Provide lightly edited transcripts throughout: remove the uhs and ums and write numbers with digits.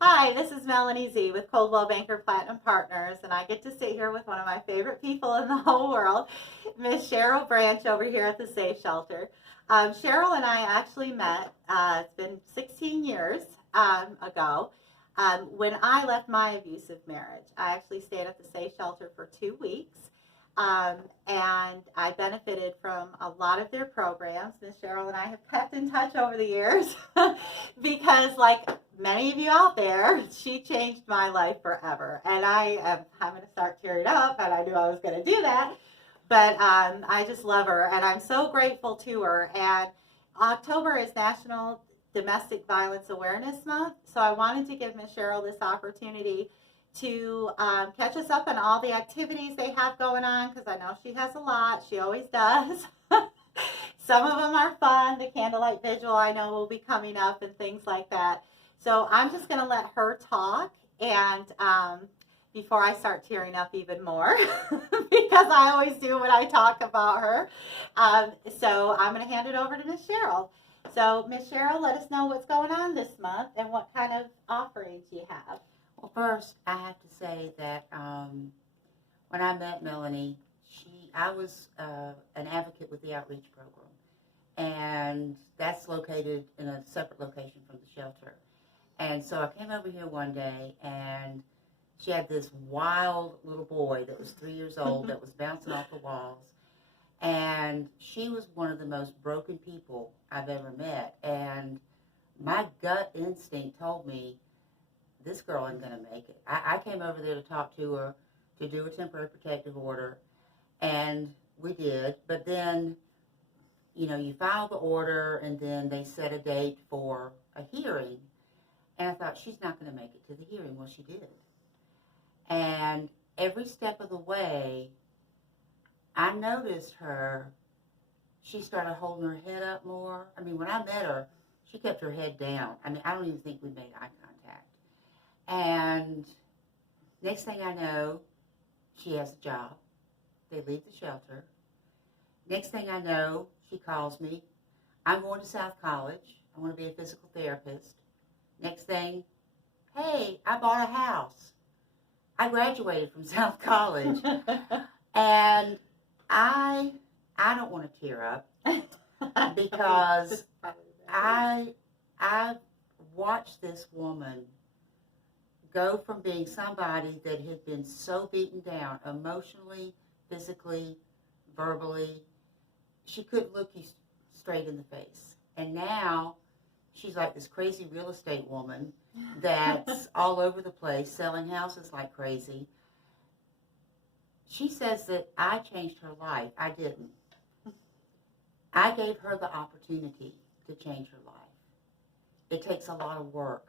Hi, this is Melanie Z with Coldwell Banker Platinum Partners, and I get to sit here with one of my favorite people in the whole world, Miss Cheryl Branch over here at the Safe Shelter. Cheryl and I actually met, it's been 16 years ago, when I left my abusive marriage. I actually stayed at the Safe Shelter for 2 weeks. And I benefited from a lot of their programs. Miss Cheryl and I have kept in touch over the years because, like many of you out there, she changed my life forever. And I'm going to start tearing up, and I knew I was going to do that. But I just love her, and I'm so grateful to her. And October is National Domestic Violence Awareness Month, so I wanted to give Miss Cheryl this opportunity to catch us up on all the activities they have going on, because I know she has a lot. She always does. Some of them are fun. The candlelight vigil I know will be coming up and things like that. So I'm just going to let her talk, and before I start tearing up even more, because I always do when I talk about her. So I'm going to hand it over to Miss Cheryl. So Miss Cheryl, let us know what's going on this month and what kind of offerings you have. Well, first, I have to say that when I met Melanie, I was an advocate with the outreach program, and that's located in a separate location from the shelter. And so I came over here one day, and she had this wild little boy that was 3 years old that was bouncing off the walls, and she was one of the most broken people I've ever met. And my gut instinct told me, this girl isn't going to make it. I came over there to talk to her, to do a temporary protective order, and we did. But then, you file the order, and then they set a date for a hearing. And I thought, she's not going to make it to the hearing. Well, she did. And every step of the way, I noticed she started holding her head up more. I mean, when I met her, she kept her head down. I mean, I don't even think we made eye contact. And next thing I know, she has a job. They leave the shelter. Next thing I know, she calls me. I'm going to South College. I want to be a physical therapist. Next thing, hey, I bought a house. I graduated from South College. And I don't want to tear up because I watched this woman go from being somebody that had been so beaten down emotionally, physically, verbally. She couldn't look you straight in the face. And now she's like this crazy real estate woman that's all over the place, selling houses like crazy. She says that I changed her life. I didn't. I gave her the opportunity to change her life. It takes a lot of work.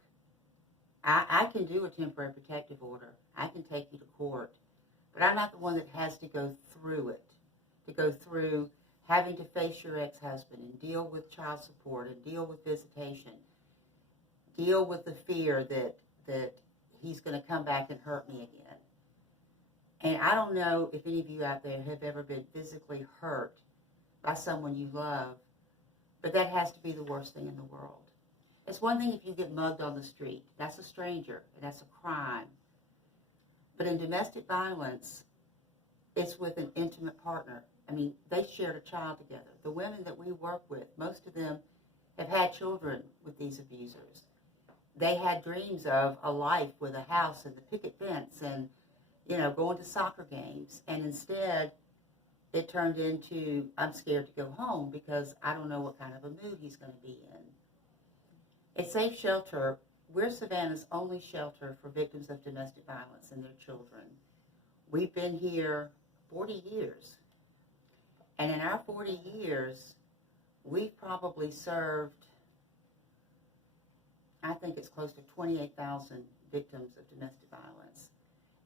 I can do a temporary protective order. I can take you to court. But I'm not the one that has to go through it, to go through having to face your ex-husband and deal with child support and deal with visitation, deal with the fear that he's going to come back and hurt me again. And I don't know if any of you out there have ever been physically hurt by someone you love, but that has to be the worst thing in the world. It's one thing if you get mugged on the street. That's a stranger, and that's a crime. But in domestic violence, it's with an intimate partner. I mean, they shared a child together. The women that we work with, most of them have had children with these abusers. They had dreams of a life with a house and the picket fence and, going to soccer games. And instead, it turned into, I'm scared to go home because I don't know what kind of a mood he's going to be in. At Safe Shelter, we're Savannah's only shelter for victims of domestic violence and their children. We've been here 40 years. And in our 40 years, we've probably served, I think it's close to 28,000 victims of domestic violence.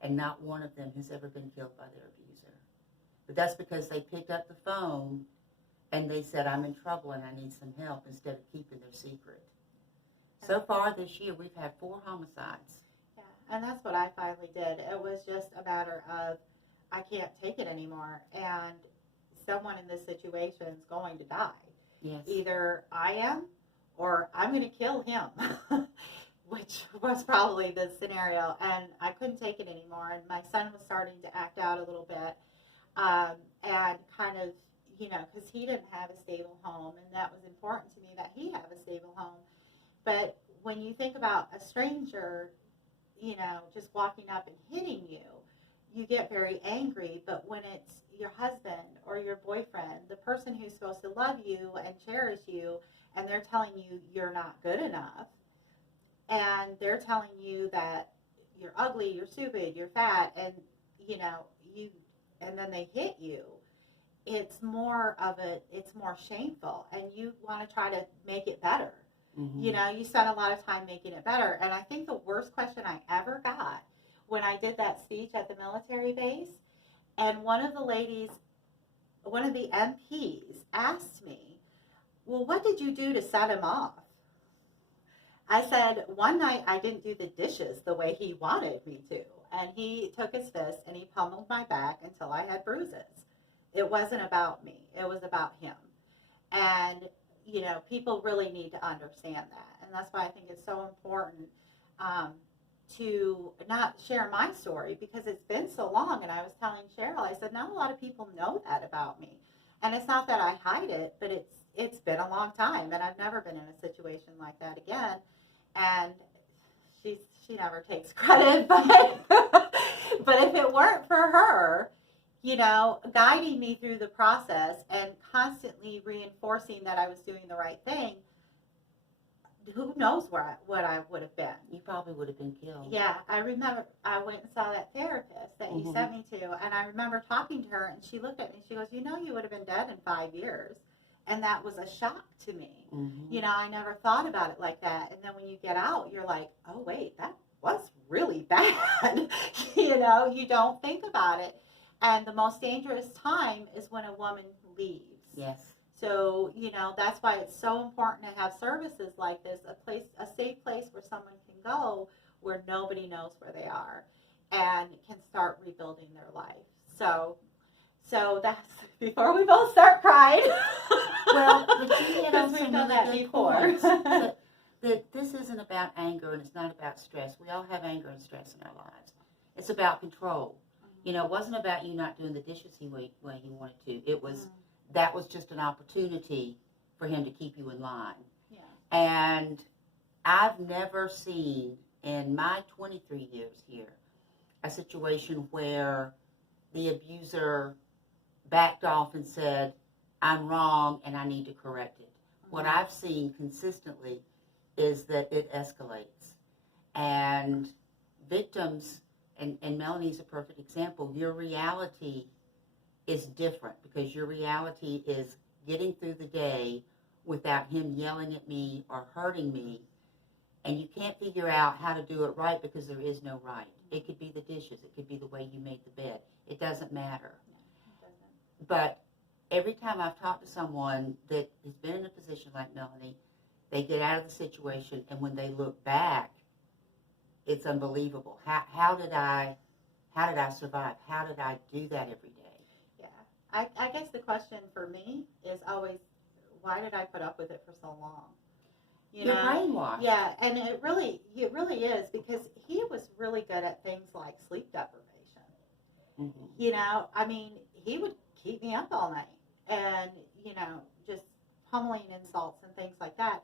And not one of them has ever been killed by their abuser. But that's because they picked up the phone and they said, I'm in trouble and I need some help, instead of keeping their secret. So far this year, we've had 4 homicides. Yeah, and that's what I finally did. It was just a matter of, I can't take it anymore, and someone in this situation is going to die. Yes. Either I am, or I'm going to kill him, was probably the scenario, and I couldn't take it anymore. And my son was starting to act out a little bit, and kind of, because he didn't have a stable home, and that was important to me that he have a stable home. But when you think about a stranger, just walking up and hitting you, you get very angry. But when it's your husband or your boyfriend, the person who's supposed to love you and cherish you, and they're telling you you're not good enough, and they're telling you that you're ugly, you're stupid, you're fat, and and then they hit you, it's more shameful, and you want to try to make it better. Mm-hmm. You spend a lot of time making it better. And I think the worst question I ever got when I did that speech at the military base, and one of the MPs asked me, well, what did you do to set him off? I said, one night I didn't do the dishes the way he wanted me to. And he took his fist and he pummeled my back until I had bruises. It wasn't about me. It was about him. And, people really need to understand that. And that's why I think it's so important to not share my story, because it's been so long. And I was telling Cheryl, I said, not a lot of people know that about me. And it's not that I hide it, but it's been a long time. And I've never been in a situation like that again. And she never takes credit, but if it weren't for her, guiding me through the process and constantly reinforcing that I was doing the right thing, who knows what I would have been. You probably would have been killed. Yeah, I remember I went and saw that therapist that you sent me to, and I remember talking to her, and she looked at me and she goes, you would have been dead in 5 years. And that was a shock to me. Mm-hmm. I never thought about it like that. And then when you get out, you're like, oh, wait, that was really bad. You don't think about it. And the most dangerous time is when a woman leaves. Yes. So, that's why it's so important to have services like this, a safe place where someone can go where nobody knows where they are and can start rebuilding their life. So that's before we both start crying. Well, but you hit on we've some done really that good before. points. That this isn't about anger, and it's not about stress. We all have anger and stress in our lives. It's about control. It wasn't about you not doing the dishes the way you wanted to. It was that was just an opportunity for him to keep you in line. Yeah. And I've never seen in my 23 years here a situation where the abuser backed off and said, I'm wrong and I need to correct it. What I've seen consistently is that it escalates. And victims, and Melanie's a perfect example, your reality is different because your reality is getting through the day without him yelling at me or hurting me. And you can't figure out how to do it right because there is no right. It could be the dishes. It could be the way you made the bed. It doesn't matter. No, it doesn't. But every time I've talked to someone that has been in a position like Melanie, they get out of the situation, and when they look back, it's unbelievable. How did I survive? How did I do that every day? Yeah. I guess the question for me is always, why did I put up with it for so long? You're brainwashed. Yeah, and it really is, because he was really good at things like sleep deprivation. Mm-hmm. He would keep me up all night and, just pummeling insults and things like that.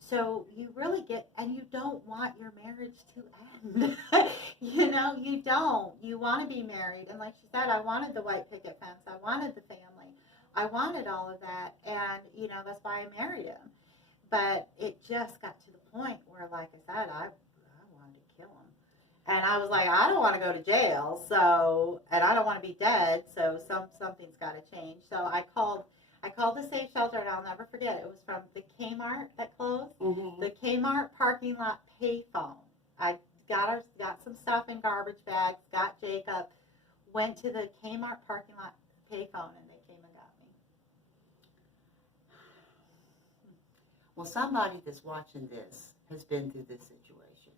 So you really and you don't want your marriage to end. You don't. You want to be married. And like she said, I wanted the white picket fence. I wanted the family. I wanted all of that. And, that's why I married him. But it just got to the point where, like I said, I wanted to kill him. And I was like, I don't want to go to jail, and I don't want to be dead, so something's got to change. So I called the safe shelter, and I'll never forget. It was from the Kmart that closed, the Kmart parking lot payphone. I got some stuff in garbage bags, got Jacob, went to the Kmart parking lot payphone, and they came and got me. Well, somebody that's watching this has been through this situation.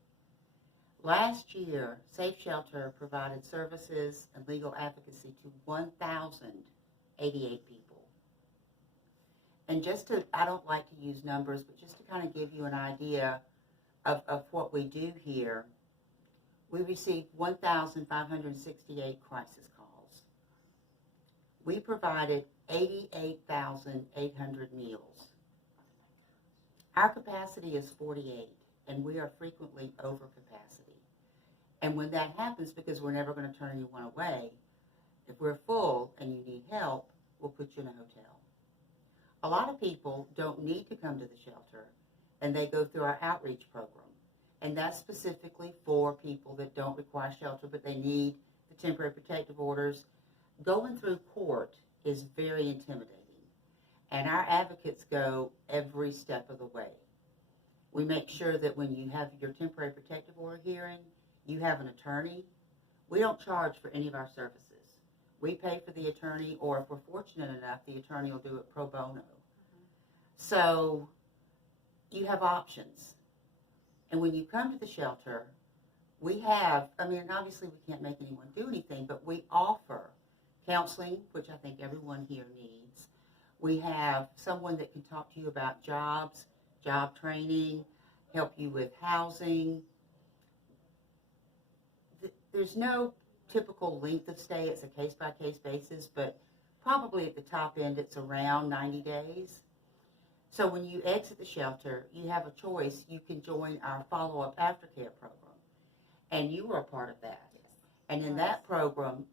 Last year, Safe Shelter provided services and legal advocacy to 1,088 people. And I don't like to use numbers, but just to kind of give you an idea, of what we do here, we received 1,568 crisis calls. We provided 88,800 meals. Our capacity is 48, and we are frequently over capacity. And when that happens, because we're never going to turn anyone away, if we're full and you need help, we'll put you in a hotel. A lot of people don't need to come to the shelter, and they go through our outreach program. And that's specifically for people that don't require shelter, but they need the temporary protective orders. Going through court is very intimidating. And our advocates go every step of the way. We make sure that when you have your temporary protective order hearing, you have an attorney. We don't charge for any of our services. We pay for the attorney, or if we're fortunate enough, the attorney will do it pro bono. So you have options. And when you come to the shelter, we have, obviously we can't make anyone do anything, but we offer counseling, which I think everyone here needs. We have someone that can talk to you about jobs, job training, help you with housing. There's no typical length of stay. It's a case-by-case basis, but probably at the top end, it's around 90 days. So when you exit the shelter, you have a choice. You can join our follow-up aftercare program, and you were a part of that. Yes. And in that program,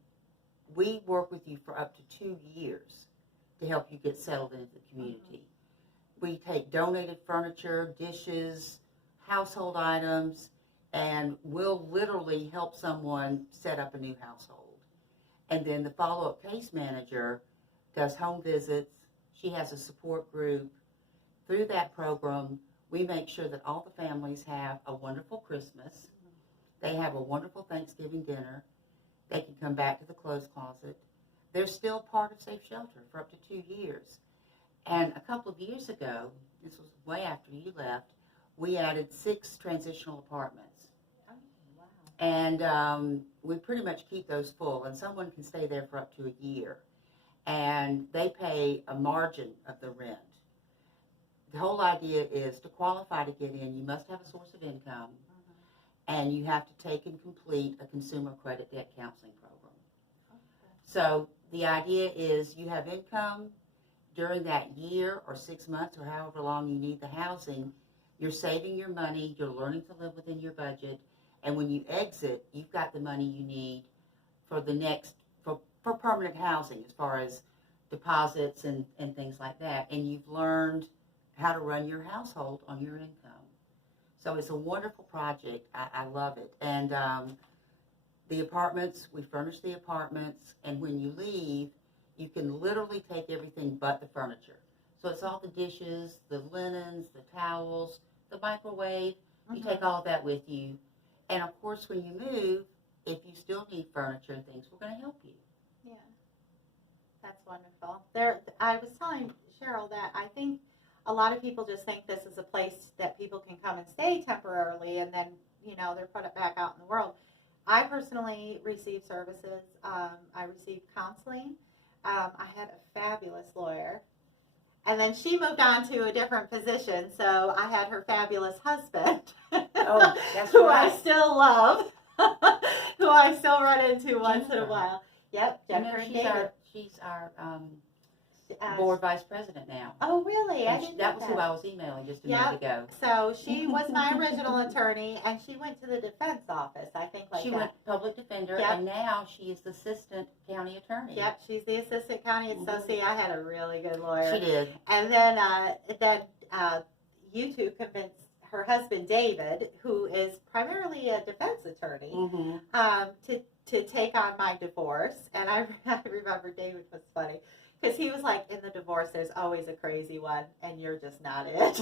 we work with you for up to 2 years to help you get settled into the community. We take donated furniture, dishes, household items, and we'll literally help someone set up a new household. And then the follow-up case manager does home visits. She has a support group. Through that program, we make sure that all the families have a wonderful Christmas. They have a wonderful Thanksgiving dinner. They can come back to the clothes closet. They're still part of Safe Shelter for up to 2 years. And a couple of years ago, this was way after you left, we added 6 transitional apartments. Oh, wow. And we pretty much keep those full, and someone can stay there for up to a year. And they pay a margin of the rent. The whole idea is to qualify to get in, you must have a source of income, and you have to take and complete a consumer credit debt counseling program. So the idea is you have income during that year or 6 months or however long you need the housing. You're saving your money, you're learning to live within your budget, and when you exit, you've got the money you need for the next, for permanent housing as far as deposits and things like that. And you've learned how to run your household on your income. So it's a wonderful project. I love it. And the apartments, we furnish the apartments, and when you leave, you can literally take everything but the furniture. So it's all the dishes, the linens, the towels, the microwave. You take all of that with you. And of course, when you move, if you still need furniture and things, we're going to help you. Yeah, that's wonderful. I was telling Cheryl that I think a lot of people just think this is a place that people can come and stay temporarily, and then, they're put back out in the world. I personally receive services. I received counseling. I had a fabulous lawyer. And then she moved on to a different position, so I had her fabulous husband, Oh, that's who right. I still love, who I still run into once in a while. Yep, Jennifer and David. She's our board vice president now. Oh, really? And that was who I was emailing just a minute ago. So she was my original attorney, and she went to the defense office, I think, She went public defender, Yep. and now she is the assistant county attorney. Yep, she's the assistant county associate. I had a really good lawyer. She did. And then you two convinced her husband, David, who is primarily a defense attorney, to take on my divorce. And I remember David was funny, because he was like, in the divorce, there's always a crazy one, and you're just not it.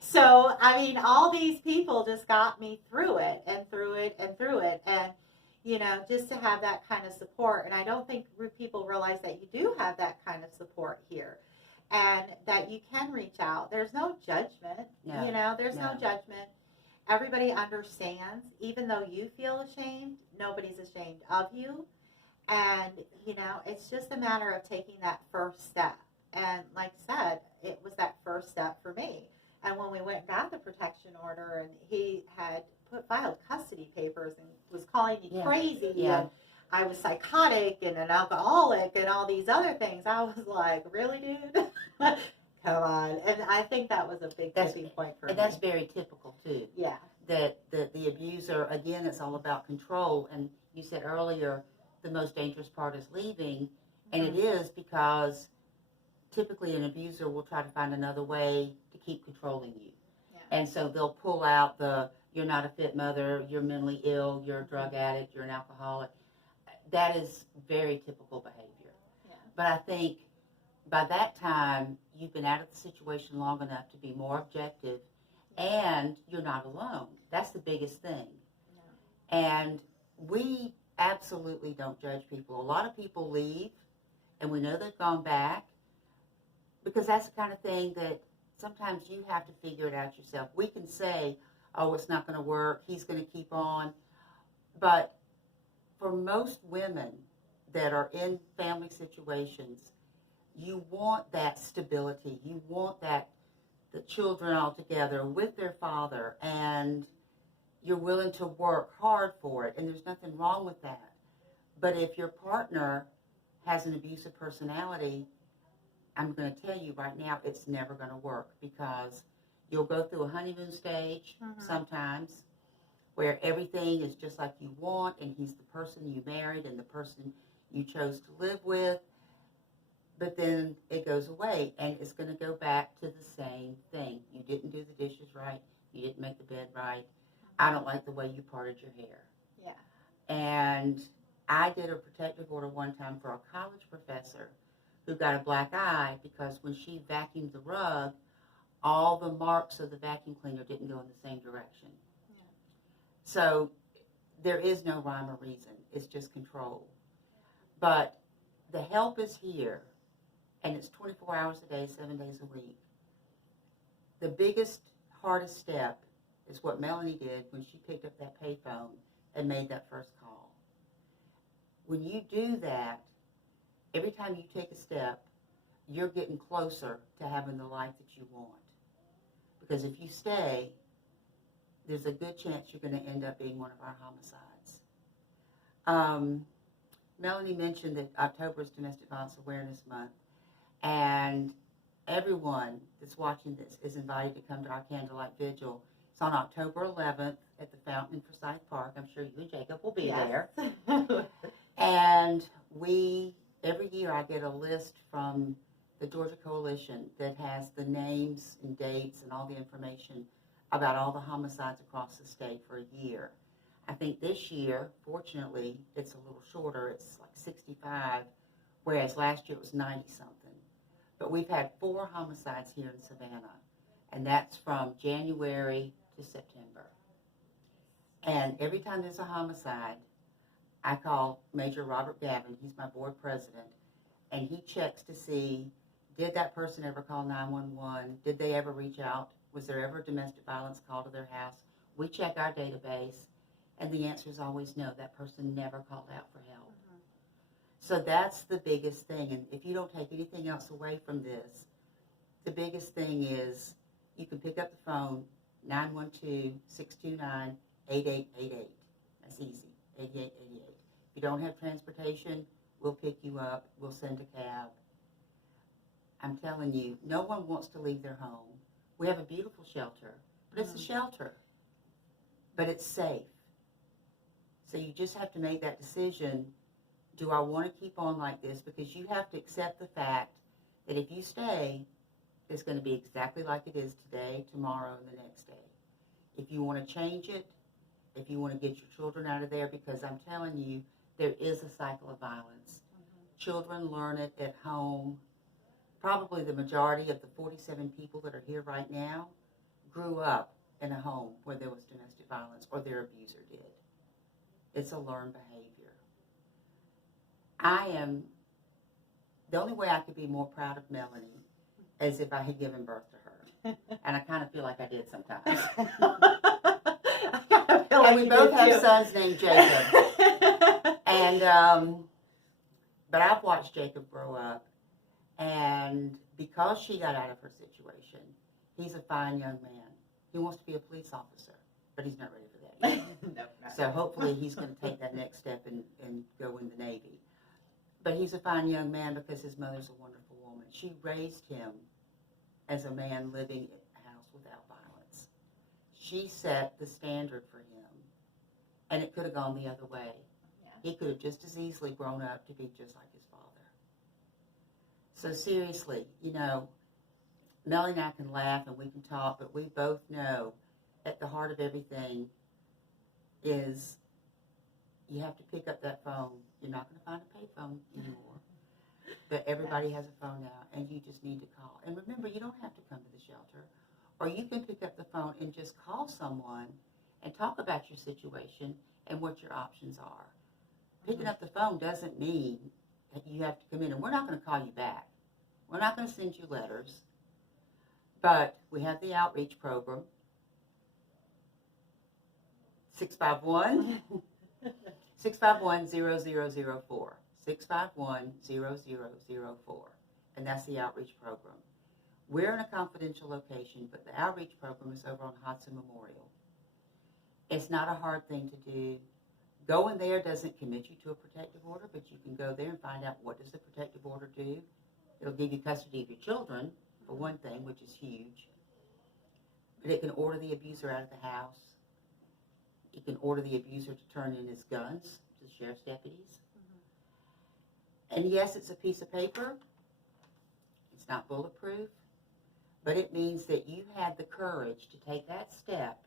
So, all these people just got me through it, and through it, and through it. And, just to have that kind of support. And I don't think people realize that you do have that kind of support here, and that you can reach out. There's no judgment. No. There's no judgment. Everybody understands. Even though you feel ashamed, nobody's ashamed of you. And, it's just a matter of taking that first step. And like I said, it was that first step for me. And when we went and got the protection order, and he had filed custody papers and was calling me crazy, and I was psychotic and an alcoholic and all these other things, I was like, really, dude? Come on. And I think that was a big tipping point for me. And that's very typical, too. Yeah. That the abuser, again, it's all about control. And you said earlier, the most dangerous part is leaving. And it is, because typically an abuser will try to find another way to keep controlling you. Yeah. And so they'll pull out you're not a fit mother, you're mentally ill, you're a drug addict, you're an alcoholic. That is very typical behavior. Yeah. But I think by that time, you've been out of the situation long enough to be more objective, and you're not alone. That's the biggest thing. Yeah. And we absolutely don't judge people. A lot of people leave, and we know they've gone back, because that's the kind of thing that sometimes you have to figure it out yourself. We can say, oh, it's not going to work, he's going to keep on. But for most women that are in family situations, you want that stability. You want that the children all together with their father, and you're willing to work hard for it, and there's nothing wrong with that. But if your partner has an abusive personality, I'm going to tell you right now, it's never going to work, because you'll go through a honeymoon stage sometimes where everything is just like you want, and he's the person you married and the person you chose to live with. But then it goes away, and it's going to go back to the same thing. You didn't do the dishes right. You didn't make the bed right. I don't like the way you parted your hair. Yeah. And I did a protective order one time for a college professor who got a black eye because when she vacuumed the rug, all the marks of the vacuum cleaner didn't go in the same direction. Yeah. So there is no rhyme or reason. It's just control. But the help is here. And it's 24 hours a day, 7 days a week. The biggest, hardest step is what Melanie did when she picked up that payphone and made that first call. When you do that, every time you take a step, you're getting closer to having the life that you want. Because if you stay, there's a good chance you're going to end up being one of our homicides. Melanie mentioned that October is Domestic Violence Awareness Month. And everyone that's watching this is invited to come to our candlelight vigil. It's on October 11th at the Fountain in Forsyth Park. I'm sure you and Jacob will be there. And every year I get a list from the Georgia Coalition that has the names and dates and all the information about all the homicides across the state for a year. I think this year, fortunately, it's a little shorter. It's like 65, whereas last year it was 90-something. But we've had 4 homicides here in Savannah, and that's from January to September. And every time there's a homicide, I call Major Robert Gavin, he's my board president, and he checks to see, did that person ever call 911? Did they ever reach out? Was there ever a domestic violence call to their house? We check our database, and the answer is always no. That person never called out for help. So that's the biggest thing. And if you don't take anything else away from this, the biggest thing is you can pick up the phone, 912-629-8888. That's easy, 8888. If you don't have transportation, we'll pick you up. We'll send a cab. I'm telling you, no one wants to leave their home. We have a beautiful shelter, but it's a shelter. But it's safe. So you just have to make that decision. Do I want to keep on like this? Because you have to accept the fact that if you stay, it's going to be exactly like it is today, tomorrow, and the next day. If you want to change it, if you want to get your children out of there, because I'm telling you, there is a cycle of violence. Children learn it at home. Probably the majority of the 47 people that are here right now grew up in a home where there was domestic violence or their abuser did. It's a learned behavior. The only way I could be more proud of Melanie is if I had given birth to her. And I kind of feel like I did sometimes. And we both have sons named Jacob. And, but I've watched Jacob grow up. And because she got out of her situation, He's a fine young man. He wants to be a police officer, but he's not ready for that yet. No, So hopefully he's going to take that next step and go in the Navy. But he's a fine young man because his mother's a wonderful woman. She raised him as a man living in a house without violence. She set the standard for him, and it could have gone the other way. Yeah. He could have just as easily grown up to be just like his father. So seriously, you know, Melanie and I can laugh and we can talk, but we both know at the heart of everything is you have to pick up that phone. You're not going to find a payphone anymore. But everybody has a phone now, and you just need to call. And remember, you don't have to come to the shelter. Or you can pick up the phone and just call someone and talk about your situation and what your options are. Picking up the phone doesn't mean that you have to come in. And we're not going to call you back. We're not going to send you letters. But we have the outreach program. 651 651-0004. 651-0004. And that's the outreach program. We're in a confidential location, but the outreach program is over on Hudson Memorial. It's not a hard thing to do. Going there doesn't commit you to a protective order, but you can go there and find out what does the protective order do. It'll give you custody of your children, for one thing, which is huge. But it can order the abuser out of the house. It can order the abuser to turn in his guns to the sheriff's deputies. And yes, it's a piece of paper. It's not bulletproof. But it means that you had the courage to take that step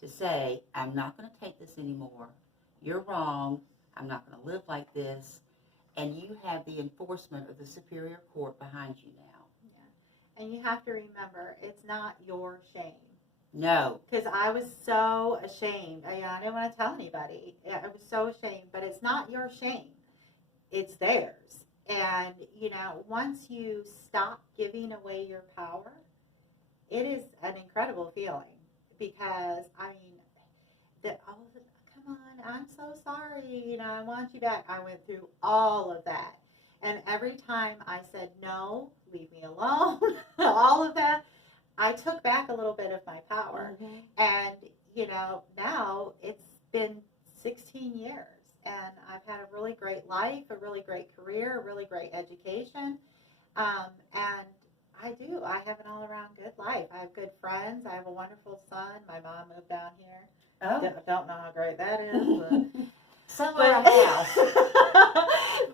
to say, I'm not going to take this anymore. You're wrong. I'm not going to live like this. And you have the enforcement of the Superior Court behind you now. Yeah. And you have to remember, it's not your shame. No. Because I was so ashamed. I didn't want to tell anybody. I was so ashamed. But it's not your shame. It's theirs. And, you know, once you stop giving away your power, it is an incredible feeling. Because, I mean, come on, I'm so sorry. You know, I want you back. I went through all of that. And every time I said, no, leave me alone, all of that, I took back a little bit of my power. Mm-hmm. And, you know, now it's been 16 years. And I've had a really great life, a really great career, a really great education. And I have an all-around good life. I have good friends. I have a wonderful son. My mom moved down here. Oh. Don't know how great that is. Somewhere in the house.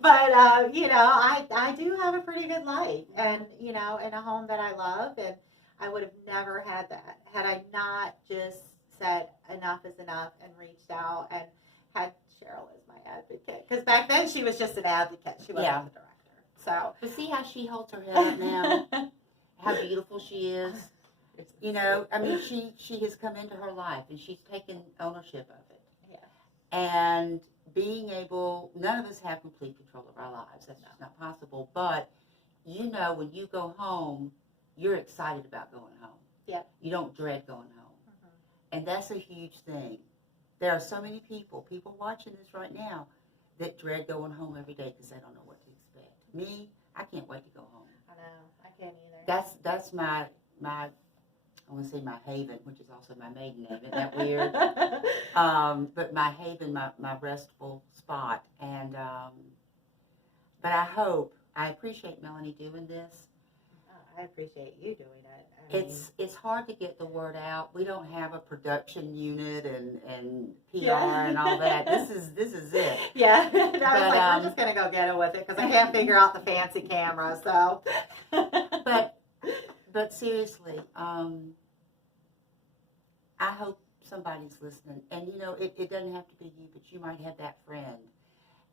But you know, I do have a pretty good life. And, you know, in a home that I love. And I would have never had that had I not just said enough is enough and reached out and had Cheryl as my advocate. Because back then she was just an advocate. She wasn't the director. So. But see how she holds her head up now? How beautiful she is. You know, I mean, she has come into her life and she's taken ownership of it. Yeah. And being able, none of us have complete control of our lives. That's just not possible. But, you know, when you go home, you're excited about going home. Yeah. You don't dread going home. Mm-hmm. And that's a huge thing. There are so many people watching this right now, that dread going home every day because they don't know what to expect. Me, I can't wait to go home. I know. I can't either. That's my I want to say my haven, which is also my maiden name. Isn't that weird? But my haven, my restful spot. And but I appreciate Melanie doing this. I appreciate you doing it. It's hard to get the word out. We don't have a production unit and PR Yeah. and all that. This is it. Yeah. I was like, we're just going to go get it with it because I can't figure out the fancy camera. So. But seriously, I hope somebody's listening. And, you know, it doesn't have to be you, but you might have that friend.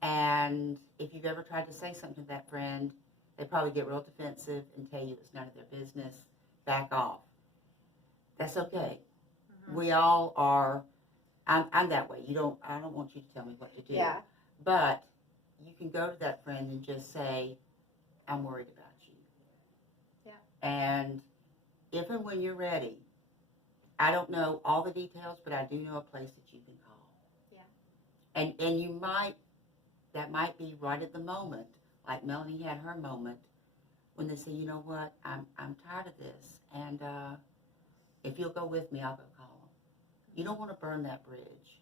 And if you've ever tried to say something to that friend, they probably get real defensive and tell you it's none of their business. Back off. That's okay. Mm-hmm. We all are. I'm that way. I don't want you to tell me what to do. Yeah. But you can go to that friend and just say, I'm worried about you. Yeah. And if and when you're ready, I don't know all the details, but I do know a place that you can call. Yeah. And that might be right at the moment, like Melanie had her moment, when they say, you know what, I'm tired of this, and if you'll go with me, I'll go call them. You don't want to burn that bridge.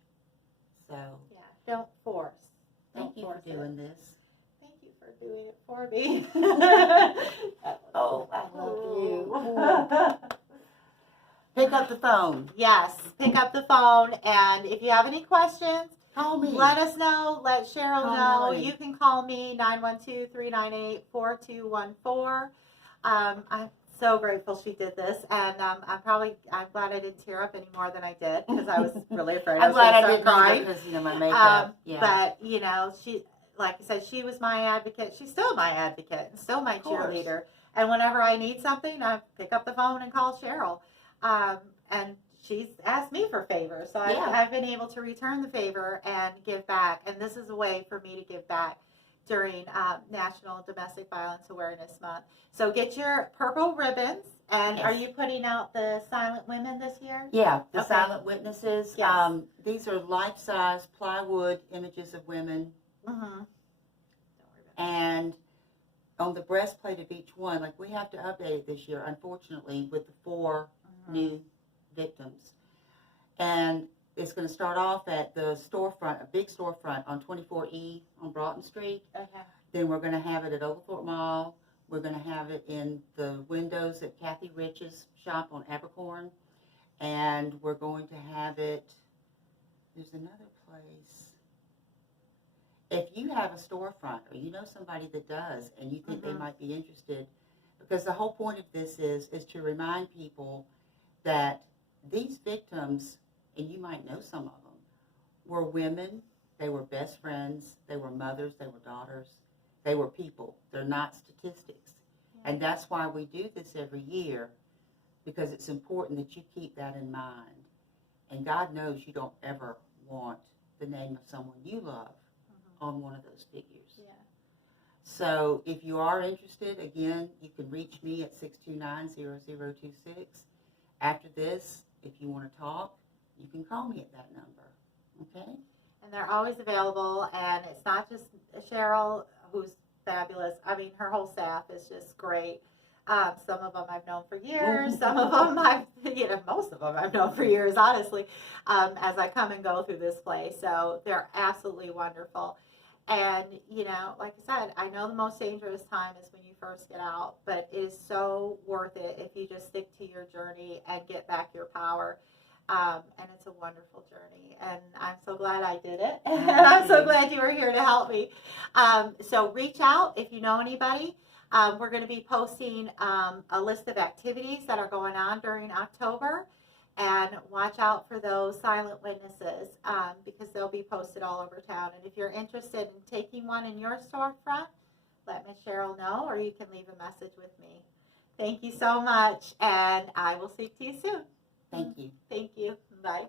So Yeah, don't force. thank you for force it. doing this. Thank you for doing it for me. Oh, I love you. Pick up the phone. Yes, pick up the phone, and if you have any questions, Call me. let us know. Let Cheryl Call know. Melanie. You can call me 912-398-4214. I'm so grateful she did this, and I'm glad I didn't tear up any more than I did because I was really afraid I I'm was going glad to I start didn't crying. because my makeup. But she, like I said, she was my advocate. She's still my advocate and still my cheerleader. And whenever I need something, I pick up the phone and call Cheryl. And she's asked me for favors, so I've been able to return the favor and give back. And this is a way for me to give back during National Domestic Violence Awareness Month. So get your purple ribbons. And Yes. Are you putting out the silent women this year? Yeah, the Okay. silent witnesses. Yes. These are life-size plywood images of women. Mm-hmm. Don't worry about And on the breastplate of each one, like we have to update it this year, unfortunately, with the 4 new victims. And it's going to start off at the storefront, a big storefront on 24E on Broughton Street. Okay. Then we're going to have it at Oglethorpe Mall. We're going to have it in the windows at Kathy Rich's shop on Abercorn. And we're going to have it, there's another place. If you have a storefront or you know somebody that does and you think they might be interested, because the whole point of this is to remind people that these victims, and you might know some of them, were women, they were best friends, they were mothers, they were daughters, they were people. They're not statistics. Yeah. And that's why we do this every year, because it's important that you keep that in mind. And God knows you don't ever want the name of someone you love on one of those figures. Yeah. So if you are interested, again, you can reach me at 629-0026. After this, if you want to talk, you can call me at that number, okay? And they're always available, and it's not just Cheryl, who's fabulous. I mean, her whole staff is just great. Some of them I've known for years. Some of them most of them I've known for years, honestly, as I come and go through this place. So they're absolutely wonderful. And, like I said, I know the most dangerous time is when you first get out, but it is so worth it if you just stick to your journey and get back your power. And it's a wonderful journey. And I'm so glad I did it. And I'm so glad you were here to help me. So reach out if you know anybody. We're going to be posting a list of activities that are going on during October. And watch out for those silent witnesses because they'll be posted all over town. And if you're interested in taking one in your storefront, let Miss Cheryl know, or you can leave a message with me. Thank you so much, and I will speak to you soon. Thank you. Thank you. Bye.